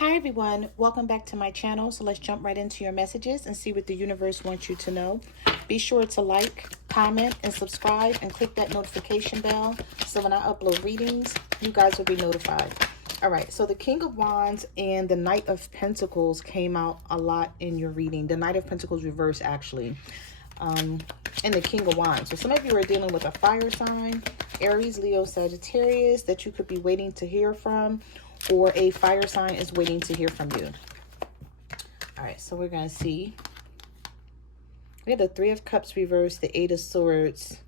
Hi everyone, welcome back to my channel. So let's jump right into your messages and see what the universe wants you to know. Be sure to like, comment, and subscribe and click that notification bell so when I upload readings, you guys will be notified. All right, so the King of Wands and the Knight of Pentacles came out a lot in your reading. The Knight of Pentacles reverse actually. And the King of Wands. So some of you are dealing with a fire sign, Aries, Leo, Sagittarius, that you could be waiting to hear from, or a fire sign is waiting to hear from you. All right, so we're going to see. We have the Three of Cups reversed, the Eight of Swords,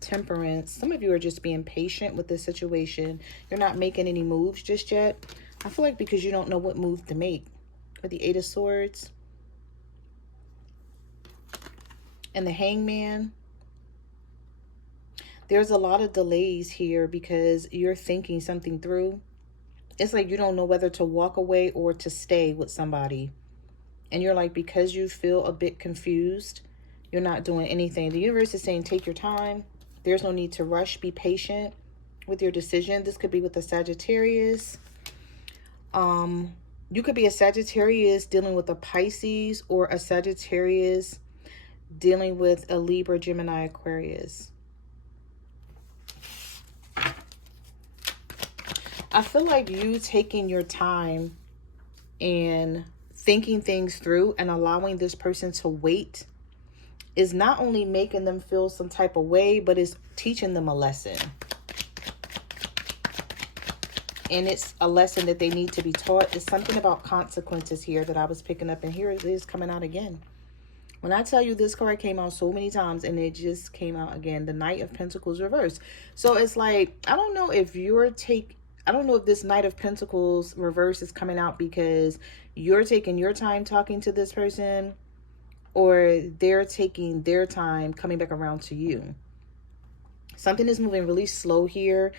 Temperance. Some of you are just being patient with this situation. You're not making any moves just yet. I feel like because you don't know what move to make. With the Eight of Swords and the Hangman. There's a lot of delays here because you're thinking something through. It's like you don't know whether to walk away or to stay with somebody. And you're like, because you feel a bit confused, you're not doing anything. The universe is saying, take your time. There's no need to rush. Be patient with your decision. This could be with a Sagittarius. You could be a Sagittarius dealing with a Pisces, or a Sagittarius dealing with a Libra, Gemini, Aquarius. I feel like you taking your time and thinking things through and allowing this person to wait is not only making them feel some type of way, but it's teaching them a lesson. And it's a lesson that they need to be taught. It's something about consequences here that I was picking up, and here it is coming out again. When I tell you this card came out so many times and it just came out again, the Knight of Pentacles reversed. So it's like, I don't know if I don't know if this Knight of Pentacles reverse is coming out because you're taking your time talking to this person, or they're taking their time coming back around to you. Something is moving really slow here.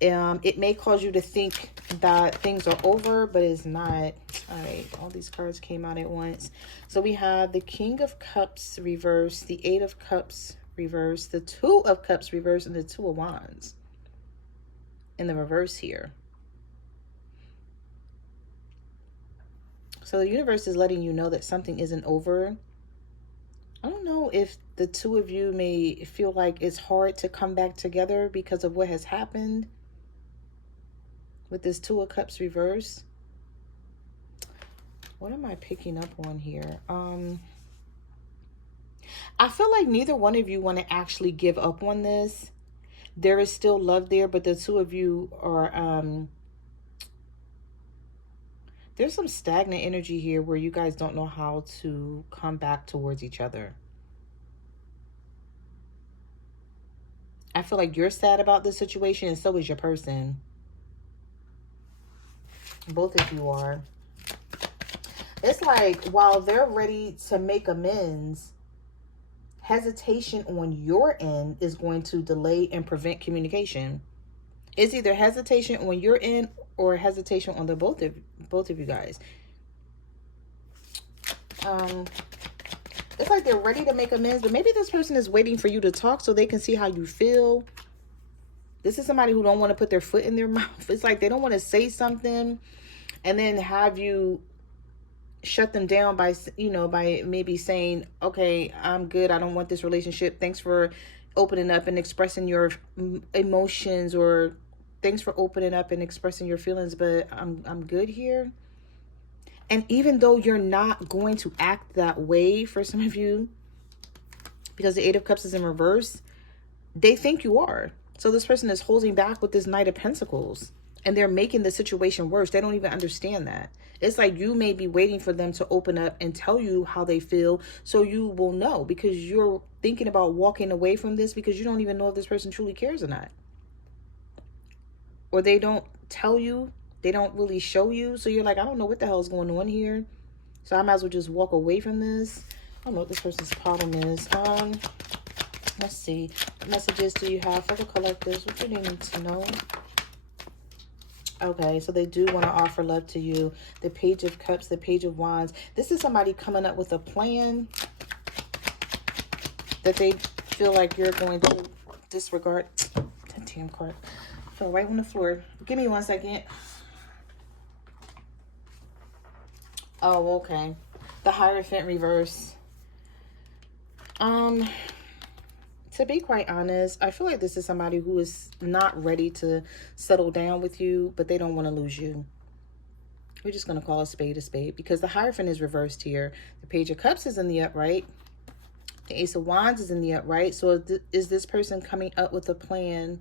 It may cause you to think that things are over, but it's not. All right, all these cards came out at once. So we have the King of Cups reversed, the Eight of Cups reversed, the Two of Cups reversed, and the Two of Wands in the reverse here. So the universe is letting you know that something isn't over. I don't know if the two of you may feel like it's hard to come back together because of what has happened with this Two of Cups reverse. What am I picking up on here? I feel like neither one of you want to actually give up on this. There is still love there, but the two of you are, there's some stagnant energy here where you guys don't know how to come back towards each other. I feel like you're sad about this situation, and so is your person. Both of you are. It's like while they're ready to make amends, hesitation on your end is going to delay and prevent communication. It's either hesitation on your end or hesitation on the both of you guys. It's like they're ready to make amends, but maybe this person is waiting for you to talk so they can see how you feel. This is somebody who don't want to put their foot in their mouth. It's like they don't want to say something and then have you shut them down by, by maybe saying, okay, I'm good. I don't want this relationship. Thanks for opening up and expressing your emotions, or thanks for opening up and expressing your feelings, but I'm good here. And even though you're not going to act that way for some of you, because the Eight of Cups is in reverse, they think you are. So this person is holding back with this Knight of Pentacles, and they're making the situation worse. They don't even understand that. It's like you may be waiting for them to open up and tell you how they feel so you will know, because you're thinking about walking away from this because you don't even know if this person truly cares or not. Or they don't tell you. They don't really show you. So you're like, I don't know what the hell is going on here. So I might as well just walk away from this. I don't know what this person's problem is. Let's see. What messages do you have for the collectors? What do they need to know? Okay, so they do want to offer love to you. The Page of Cups, the Page of Wands. This is somebody coming up with a plan that they feel like you're going to disregard. That damn card fell right on the floor. Give me 1 second. Oh, okay. The Hierophant reverse. To be quite honest, I feel like this is somebody who is not ready to settle down with you, but they don't want to lose you. We're just going to call a spade because the Hierophant is reversed here. The Page of Cups is in the upright. The Ace of Wands is in the upright. So is this person coming up with a plan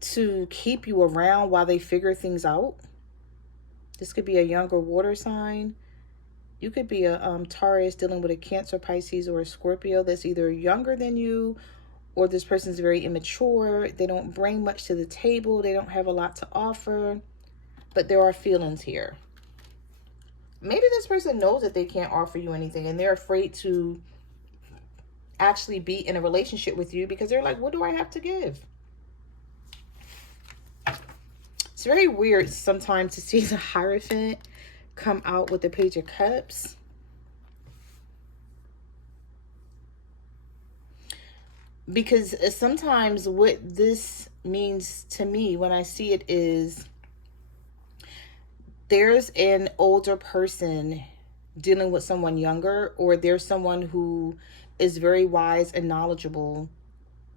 to keep you around while they figure things out? This could be a younger water sign. You could be a Taurus dealing with a Cancer, Pisces, or a Scorpio that's either younger than you, or this person's very immature. They don't bring much to the table. They don't have a lot to offer, but there are feelings here. Maybe this person knows that they can't offer you anything and they're afraid to actually be in a relationship with you because they're like, what do I have to give? It's very weird sometimes to see the Hierophant come out with the Page of Cups. Because sometimes what this means to me when I see it is there's an older person dealing with someone younger, or there's someone who is very wise and knowledgeable,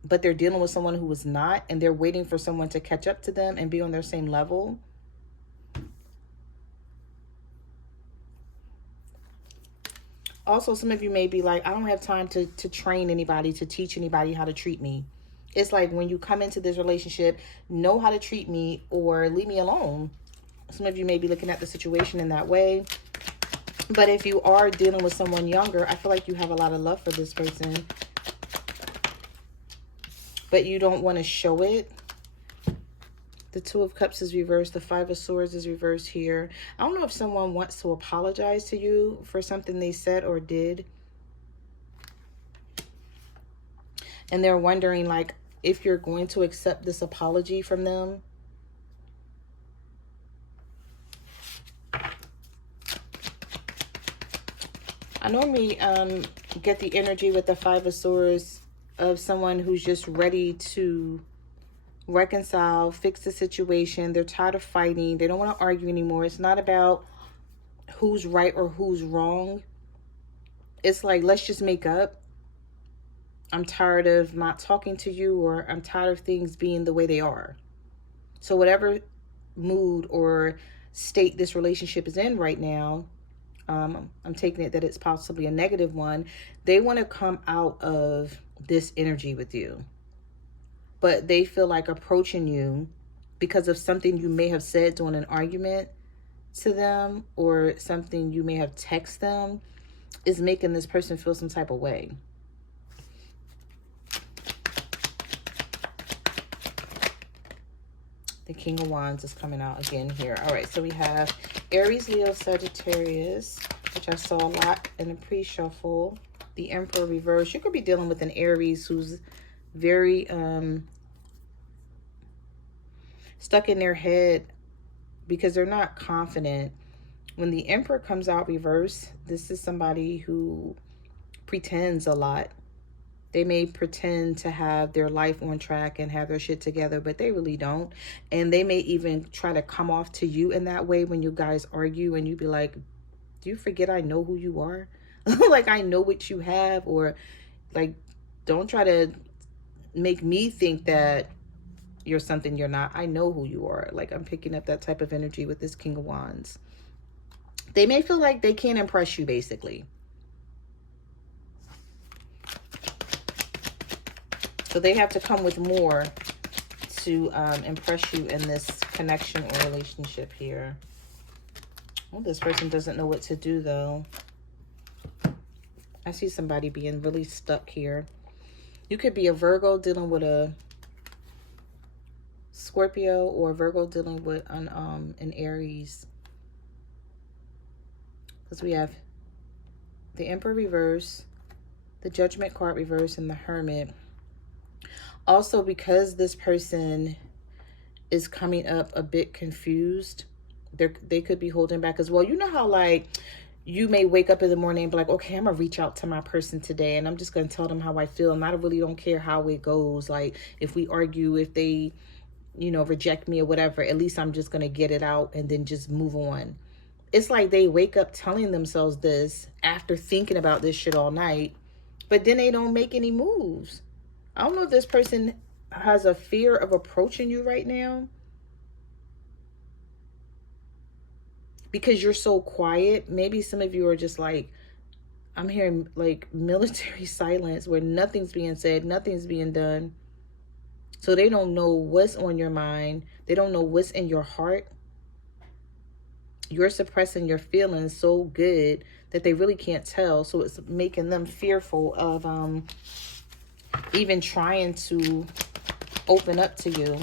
but they're dealing with someone who is not, and they're waiting for someone to catch up to them and be on their same level. Also, some of you may be like, I don't have time to train anybody, to teach anybody how to treat me. It's like when you come into this relationship, know how to treat me or leave me alone. Some of you may be looking at the situation in that way. But if you are dealing with someone younger, I feel like you have a lot of love for this person, but you don't want to show it. The Two of Cups is reversed. The Five of Swords is reversed here. I don't know if someone wants to apologize to you for something they said or did. And they're wondering, like, if you're going to accept this apology from them. I normally get the energy with the Five of Swords of someone who's just ready to reconcile, fix the situation. They're tired of fighting. They don't want to argue anymore. It's not about who's right or who's wrong. It's like, let's just make up. I'm tired of not talking to you, or I'm tired of things being the way they are. So whatever mood or state this relationship is in right now, I'm taking it that it's possibly a negative one. They want to come out of this energy with you, but they feel like approaching you because of something you may have said during an argument to them, or something you may have texted them, is making this person feel some type of way. The King of Wands is coming out again here. All right, so we have Aries, Leo, Sagittarius, which I saw a lot in the pre-shuffle. The Emperor reverse. You could be dealing with an Aries who's very stuck in their head because they're not confident. When the Emperor comes out reverse, this is somebody who pretends a lot. They may pretend to have their life on track and have their shit together, but they really don't. And they may even try to come off to you in that way when you guys argue, and you be like, do you forget I know who you are? Like, I know what you have. Or like, don't try to make me think that you're something you're not. I know who you are. Like, I'm picking up that type of energy with this King of Wands. They may feel like they can't impress you, basically. So they have to come with more to impress you in this connection or relationship here. Well, this person doesn't know what to do, though. I see somebody being really stuck here. You could be a Virgo dealing with a Scorpio, or a Virgo dealing with an Aries. Because we have the Emperor reverse, the Judgment card reverse, and the Hermit. Also, because this person is coming up a bit confused, they could be holding back as well. You know how, like, you may wake up in the morning and be like, okay, I'm going to reach out to my person today, and I'm just going to tell them how I feel, and I really don't care how it goes. Like, if we argue, if they you know, reject me or whatever, at least I'm just going to get it out and then just move on. It's like they wake up telling themselves this after thinking about this shit all night, but then they don't make any moves. I don't know if this person has a fear of approaching you right now because you're so quiet. Maybe some of you are just like, I'm hearing like military silence where nothing's being said, nothing's being done. So they don't know what's on your mind. They don't know what's in your heart. You're suppressing your feelings so good that they really can't tell. So it's making them fearful of even trying to open up to you.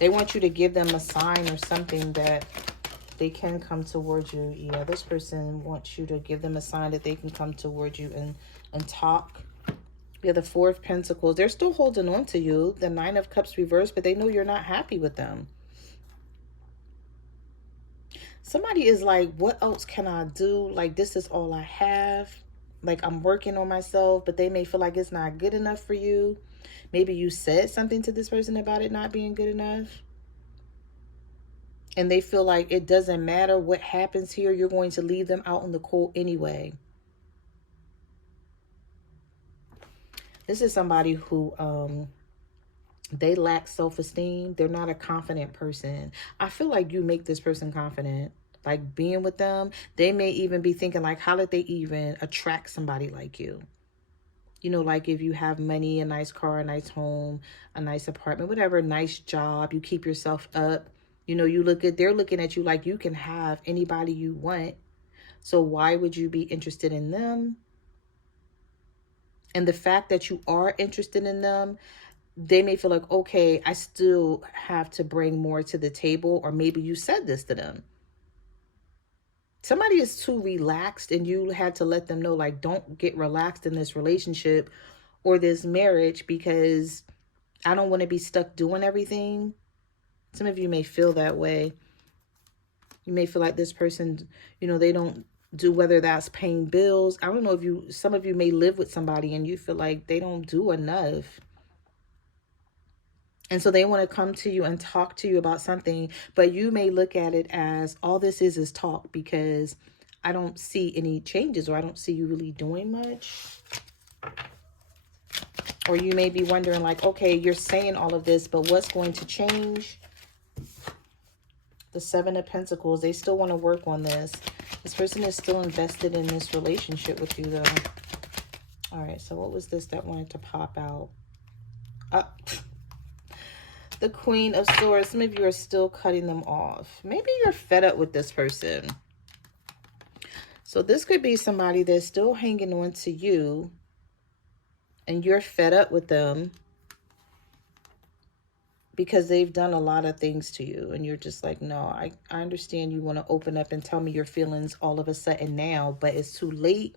They want you to give them a sign or something that they can come towards you. Yeah, this person wants you to give them a sign that they can come towards you and talk. We have the Four of Pentacles. They're still holding on to you. The Nine of Cups reversed, but they know you're not happy with them. Somebody is like, what else can I do? Like, this is all I have. Like, I'm working on myself, but they may feel like it's not good enough for you. Maybe you said something to this person about it not being good enough. And they feel like it doesn't matter what happens here. You're going to leave them out in the cold anyway. This is somebody who, they lack self-esteem. They're not a confident person. I feel like you make this person confident. Like being with them, they may even be thinking like, how did they even attract somebody like you? You know, like if you have money, a nice car, a nice home, a nice apartment, whatever, nice job, you keep yourself up. You know, you look at, they're looking at you like you can have anybody you want. So why would you be interested in them? And the fact that you are interested in them, they may feel like, okay, I still have to bring more to the table. Or maybe you said this to them. Somebody is too relaxed and you had to let them know, like, don't get relaxed in this relationship or this marriage because I don't want to be stuck doing everything. Some of you may feel that way. You may feel like this person, you know, they don't do, whether that's paying bills. I don't know if you, some of you may live with somebody and you feel like they don't do enough. And so they want to come to you and talk to you about something, but you may look at it as all this is talk because I don't see any changes or I don't see you really doing much. Or you may be wondering like, okay, you're saying all of this, but what's going to change? The Seven of Pentacles, they still want to work on this. This person is still invested in this relationship with you though. All right, so what was this that wanted to pop out? The Queen of Swords. Some of you are still cutting them off. Maybe you're fed up with this person. So this could be somebody that's still hanging on to you and you're fed up with them because they've done a lot of things to you and you're just like, no, I understand you want to open up and tell me your feelings all of a sudden now, but it's too late.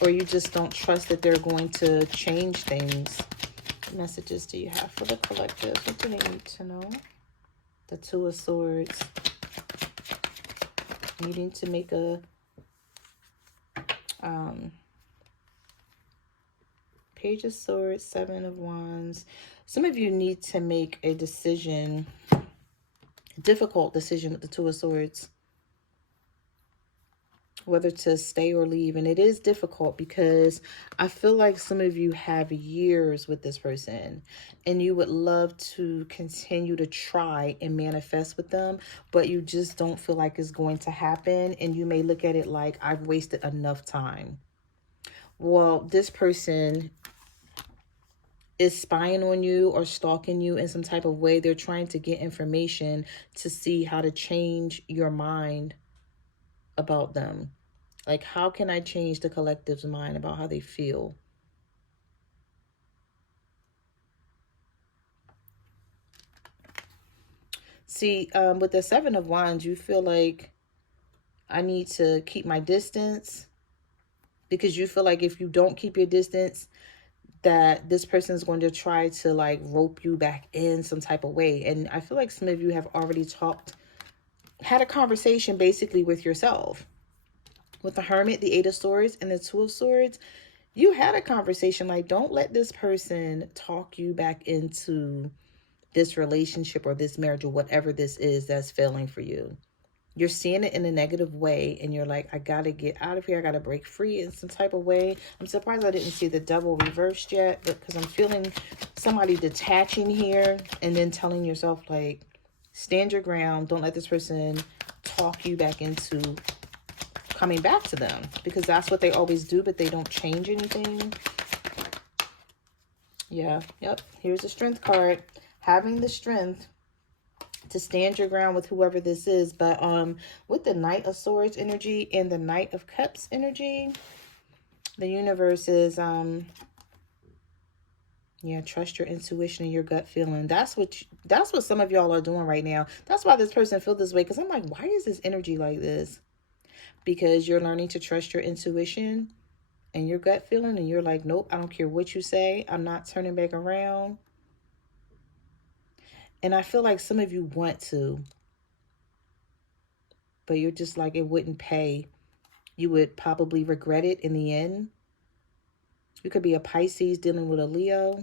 Or you just don't trust that they're going to change things. What messages do you have for the collective? What do they need to know? The Two of Swords. Needing to make a Page of Swords, Seven of Wands. Some of you need to make a decision, a difficult decision with the Two of Swords, whether to stay or leave. And it is difficult because I feel like some of you have years with this person and you would love to continue to try and manifest with them, but you just don't feel like it's going to happen. And you may look at it like, I've wasted enough time. Well, this person is spying on you or stalking you in some type of way. They're trying to get information to see how to change your mind about them. Like, how can I change the collective's mind about how they feel? See, with the Seven of Wands, you feel like I need to keep my distance because you feel like if you don't keep your distance, that this person is going to try to like rope you back in some type of way. And I feel like some of you have already had a conversation basically with yourself. With the Hermit, the Eight of Swords, and the Two of Swords, You had a conversation. Like, don't let this person talk you back into this relationship or this marriage or whatever this is that's failing for you. You're seeing it in a negative way and you're like, I gotta get out of here. I gotta break free in some type of way. I'm surprised I didn't see the double reversed yet, because I'm feeling somebody detaching here and then telling yourself, like, stand your ground. Don't let this person talk you back into coming back to them, because that's what they always do, but they don't change anything. Yeah, yep. Here's the strength card. Having the strength to stand your ground with whoever this is. But with the Knight of Swords energy and the Knight of Cups energy, the universe is yeah, trust your intuition and your gut feeling. That's what some of y'all are doing right now. That's why this person feels this way, because I'm like, why is this energy like this? Because you're learning to trust your intuition and your gut feeling, and you're like, nope, I don't care what you say, I'm not turning back around. And I feel like some of you want to, but you're just like, it wouldn't pay. You would probably regret it in the end. You could be a Pisces dealing with a Leo.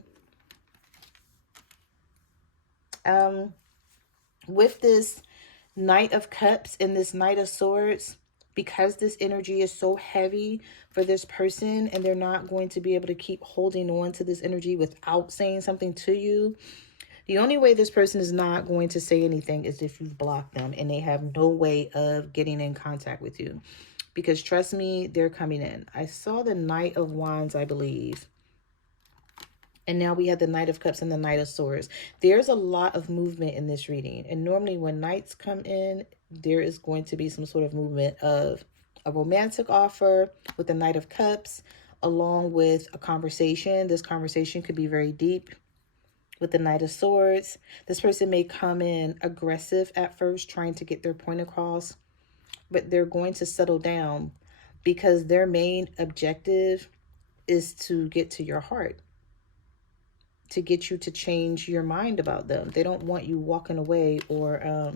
With this Knight of Cups and this Knight of Swords, because this energy is so heavy for this person and they're not going to be able to keep holding on to this energy without saying something to you. The only way this person is not going to say anything is if you've blocked them and they have no way of getting in contact with you. Because trust me, they're coming in. I saw the Knight of Wands, I believe. And now we have the Knight of Cups and the Knight of Swords. There's a lot of movement in this reading. And normally when Knights come in, there is going to be some sort of movement of a romantic offer with the Knight of Cups, along with a conversation. This conversation could be very deep. With the Knight of Swords, this person may come in aggressive at first, trying to get their point across, but they're going to settle down because their main objective is to get to your heart, to get you to change your mind about them. They don't want you walking away or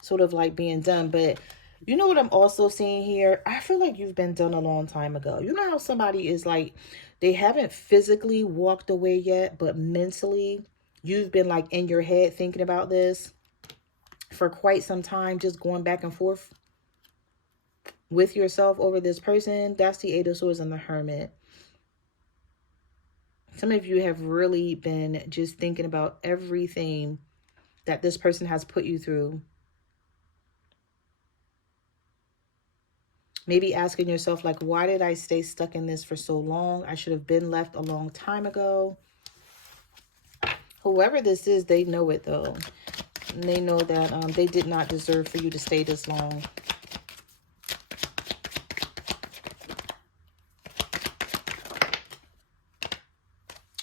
sort of like being done. But you know what I'm also seeing here? I feel like you've been done a long time ago. You know how somebody is like, they haven't physically walked away yet, but mentally you've been like in your head thinking about this for quite some time, just going back and forth with yourself over this person. That's the Eight of Swords and the Hermit. Some of you have really been just thinking about everything that this person has put you through. Maybe asking yourself, like, why did I stay stuck in this for so long? I should have been left a long time ago. Whoever this is, they know it, though. And they know that they did not deserve for you to stay this long.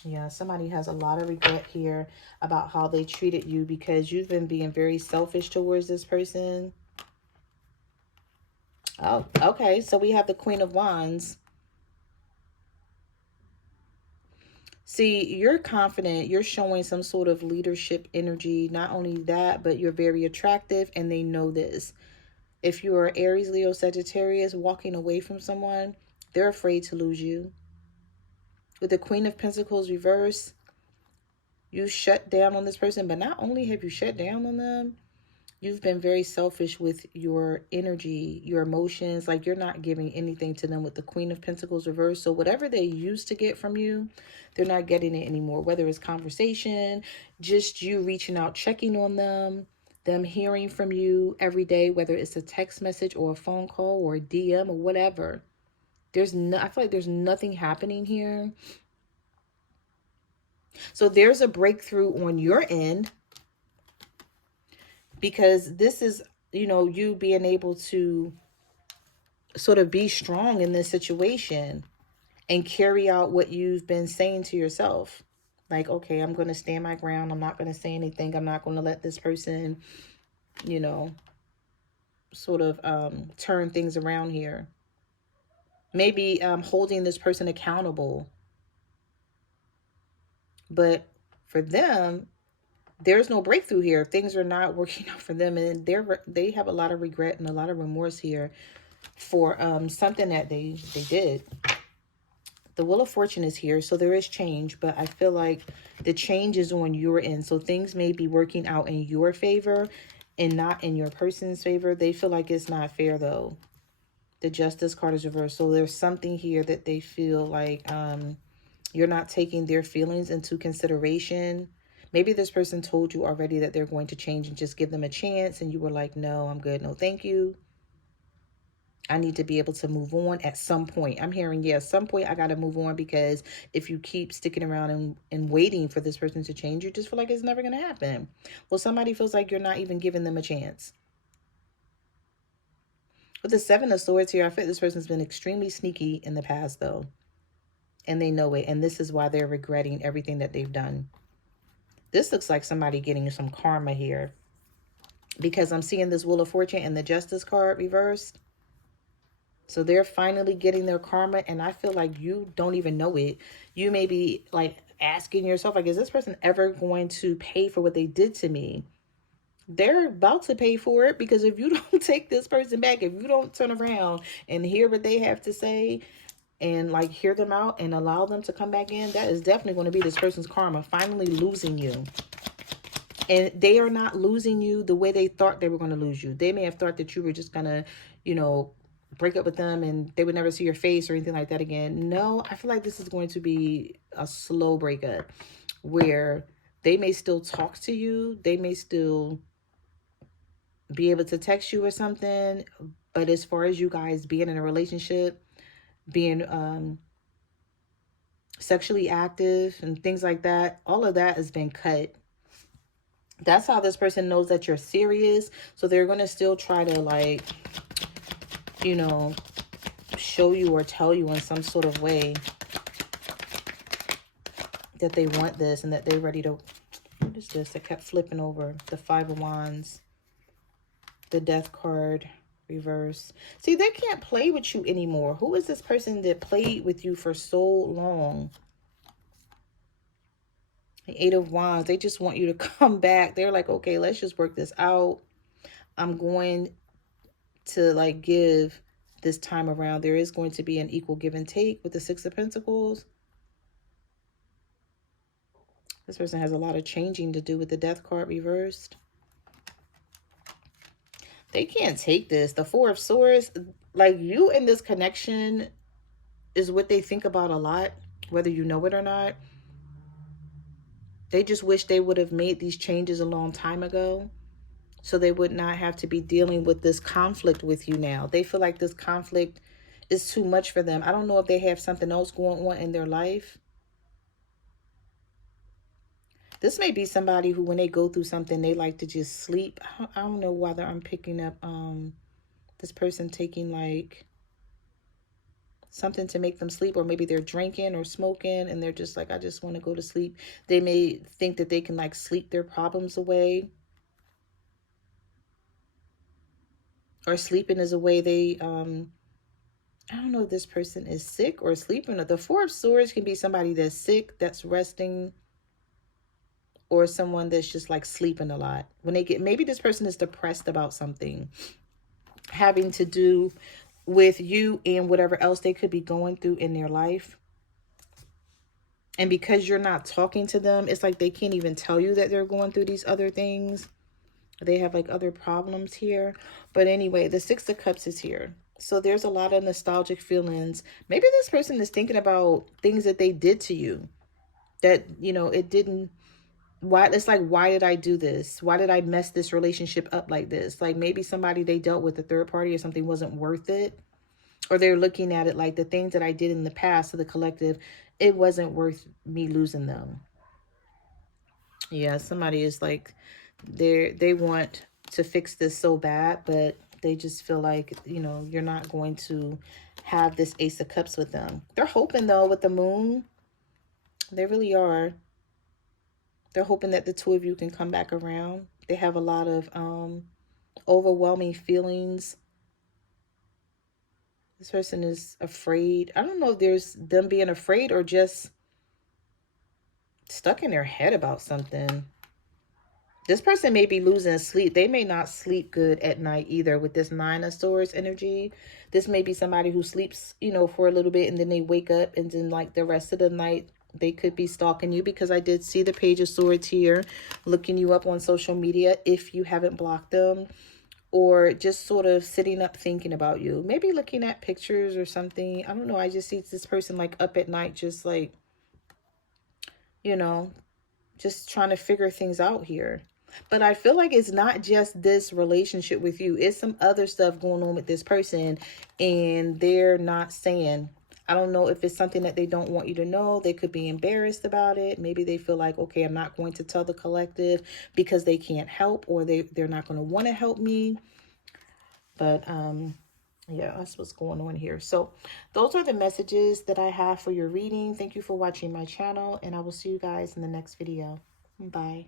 Yeah, somebody has a lot of regret here about how they treated you, because you've been being very selfish towards this person. Oh, okay. So we have the Queen of Wands. See, you're confident. You're showing some sort of leadership energy. Not only that, but you're very attractive, and they know this. If you are Aries, Leo, Sagittarius, walking away from someone, they're afraid to lose you. With the Queen of Pentacles reverse, you shut down on this person, but not only have you shut down on them, you've been very selfish with your energy, your emotions. Like, you're not giving anything to them with the Queen of Pentacles reverse. So whatever they used to get from you, they're not getting it anymore. Whether it's conversation, just you reaching out, checking on them hearing from you every day, whether it's a text message or a phone call or a DM or whatever. I feel like there's nothing happening here. So there's a breakthrough on your end, because this is, you know, you being able to sort of be strong in this situation and carry out what you've been saying to yourself. Like, okay, I'm going to stand my ground. I'm not going to say anything. I'm not going to let this person, you know, sort of turn things around here. Maybe holding this person accountable. But for them, there's no breakthrough here. Things are not working out for them, and they have a lot of regret and a lot of remorse here for something that they did. The Wheel of Fortune is here, so there is change, but I feel like the change is on your end. So things may be working out in your favor and not in your person's favor. They feel like it's not fair, though. The Justice card is reversed. So there's something here that they feel like you're not taking their feelings into consideration. Maybe this person told you already that they're going to change and just give them a chance. And you were like, no, I'm good. No, thank you. I need to be able to move on at some point. I'm hearing, yeah, at some point I got to move on, because if you keep sticking around and waiting for this person to change, you just feel like it's never going to happen. Well, somebody feels like you're not even giving them a chance. With the Seven of Swords here, I feel this person's been extremely sneaky in the past, though. And they know it. And this is why they're regretting everything that they've done. This looks like somebody getting some karma here, because I'm seeing this Wheel of Fortune and the Justice card reversed. So they're finally getting their karma, and I feel like you don't even know it. You may be like asking yourself, like, is this person ever going to pay for what they did to me? They're about to pay for it, because if you don't take this person back, if you don't turn around and hear what they have to say and like hear them out and allow them to come back in, that is definitely going to be this person's karma, finally losing you. And they are not losing you the way they thought they were going to lose you. They may have thought that you were just going to, you know, break up with them and they would never see your face or anything like that again. No, I feel like this is going to be a slow breakup where they may still talk to you. They may still be able to text you or something. But as far as you guys being in a relationship, being sexually active and things like that, all of that has been cut. That's how this person knows that you're serious. So they're going to still try to, like, you know, show you or tell you in some sort of way that they want this and that they're ready to... What is this? I kept flipping over. The Five of Wands. The Death card reverse. See, they can't play with you anymore. Who is this person that played with you for so long? The Eight of Wands. They just want you to come back. They're like, okay, let's just work this out. I'm going to, like, give this time around. There is going to be an equal give and take with the Six of Pentacles. This person has a lot of changing to do with the Death card reversed. They can't take this. The Four of Swords, like, you in this connection is what they think about a lot, whether you know it or not. They just wish they would have made these changes a long time ago, so they would not have to be dealing with this conflict with you now. They feel like this conflict is too much for them. I don't know if they have something else going on in their life. This may be somebody who, when they go through something, they like to just sleep. I don't know whether I'm picking up this person taking, like, something to make them sleep, or maybe they're drinking or smoking and they're just like, I just want to go to sleep. They may think that they can, like, sleep their problems away. Or sleeping is a way they, I don't know if this person is sick or sleeping. The Four of Swords can be somebody that's sick, that's resting, or someone that's just, like, sleeping a lot. When they get, maybe this person is depressed about something having to do with you and whatever else they could be going through in their life. And because you're not talking to them, it's like they can't even tell you that they're going through these other things. They have, like, other problems here. But anyway, the Six of Cups is here. So there's a lot of nostalgic feelings. Maybe this person is thinking about things that they did to you that, you know, it didn't... Why? It's like, why did I do this? Why did I mess this relationship up like this? Like, maybe somebody they dealt with, a third party or something, wasn't worth it. Or they're looking at it like, the things that I did in the past to the collective, it wasn't worth me losing them. Yeah, somebody is like, they want to fix this so bad, but they just feel like, you know, you're not going to have this Ace of Cups with them. They're hoping, though, with the Moon. They really are. They're hoping that the two of you can come back around. They have a lot of overwhelming feelings. This person is afraid. I don't know if there's them being afraid or just stuck in their head about something. This person may be losing sleep. They may not sleep good at night either with this Nine of Swords energy. This may be somebody who sleeps, you know, for a little bit and then they wake up, and then like the rest of the night they could be stalking you, because I did see the Page of Swords here, looking you up on social media if you haven't blocked them, or just sort of sitting up thinking about you. Maybe looking at pictures or something. I don't know. I just see this person like up at night, just like, you know, just trying to figure things out here. But I feel like it's not just this relationship with you. It's some other stuff going on with this person, and they're not saying. I don't know if it's something that they don't want you to know. They could be embarrassed about it. Maybe they feel like, okay, I'm not going to tell the collective because they can't help, or they're not going to want to help me. But yeah, that's what's going on here. So those are the messages that I have for your reading. Thank you for watching my channel, and I will see you guys in the next video. Bye.